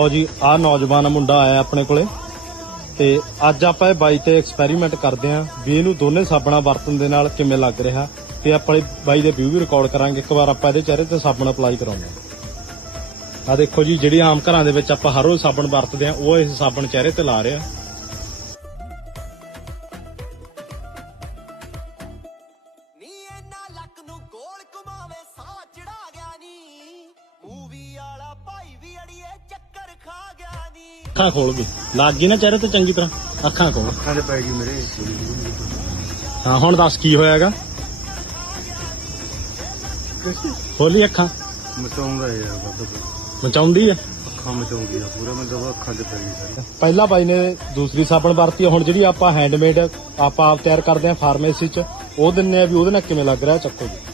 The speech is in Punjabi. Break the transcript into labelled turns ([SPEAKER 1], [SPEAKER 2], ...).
[SPEAKER 1] ਲਓ ਜੀ ਆ ਨੌਜਵਾਨ ਮੁੰਡਾ ਆਇਆ ਆਪਣੇ ਕੋਲੇ ਤੇ ਅੱਜ ਆਪਾਂ ਇਹ ਬਾਈ ਤੇ ਐਕਸਪੈਰੀਮੈਂਟ ਕਰਦੇ ਆਂ ਵੀ ਇਹਨੂੰ ਦੋਨੇ ਸਾਬਣਾ ਵਰਤਣ ਦੇ ਨਾਲ ਕਿਵੇਂ ਲੱਗ ਰਿਹਾ ਤੇ ਆਪਾਂ ਬਾਈ ਦੇ ਵਿਊ ਵੀ ਰਿਕਾਰਡ ਕਰਾਂਗੇ। ਇੱਕ ਵਾਰ ਆਪਾਂ ਇਹਦੇ ਚਿਹਰੇ ਤੇ ਸਾਬਣ ਅਪਲਾਈ ਕਰਾਉਂਦੇ ਆਂ ਆ ਦੇਖੋ ਜੀ, ਜਿਹੜੀ ਆਮ ਘਰਾਂ ਦੇ ਵਿੱਚ ਆਪਾਂ ਹਰ ਰੋਜ਼ ਸਾਬਣ ਵਰਤਦੇ ਆਂ ਉਹ ਇਸ ਸਾਬਣ ਚਿਹਰੇ ਤੇ ਲਾ ਰਿਹਾ।
[SPEAKER 2] ਮੂਵੀ ਵਾਲਾ ਭਾਈ ਵੀ ਅੜੀਏ ਚੱਕਰ
[SPEAKER 1] ਅੱਖਾਂ ਖੋਲ ਕੇ। ਲੱਗ ਗਈ ਨਾ ਚਿਹਰੇ ਤੇ ਚੰਗੀ ਤਰ੍ਹਾਂ ਅੱਖਾਂ ਖੋਲ
[SPEAKER 3] ਅੱਖਾਂ ਤੇ ਪੈ ਗਈ ਮੇਰੇ।
[SPEAKER 1] ਹਾਂ ਹੁਣ ਦੱਸ ਕੀ ਹੋਇਆਗਾ? ਖੋਲੀ ਅੱਖਾਂ।
[SPEAKER 3] ਮਚਾਉਂਦਾ ਯਾਰ ਬਾਬਾ
[SPEAKER 1] ਮਚਾਉਂਦੀ ਆ?
[SPEAKER 3] ਅੱਖਾਂ ਮਚਾਉਂਦੀ ਆ ਪੂਰਾ ਮੈਂ ਦਵਾ ਅੱਖਾਂ ਤੇ ਪੈ ਗਈ ਸਾਰੀ।
[SPEAKER 1] ਪਹਿਲਾਂ ਬਾਈ ਨੇ ਦੂਸਰੀ ਸਾਬਣ ਵਰਤੀ ਹੁਣ ਜਿਹੜੀ ਆਪਾਂ ਹੈਂਡਮੇਡ ਆਪਾਂ ਆਪ ਤਿਆਰ ਕਰਦੇ ਆ ਫਾਰਮੇਸੀ ਚ ਉਹ ਦਿੰਨੇ ਆ ਵੀ ਉਹਦੇ ਨਾਲ ਕਿਵੇਂ ਲੱਗ ਰਿਹਾ ਚੱਕੋ ਜੀ।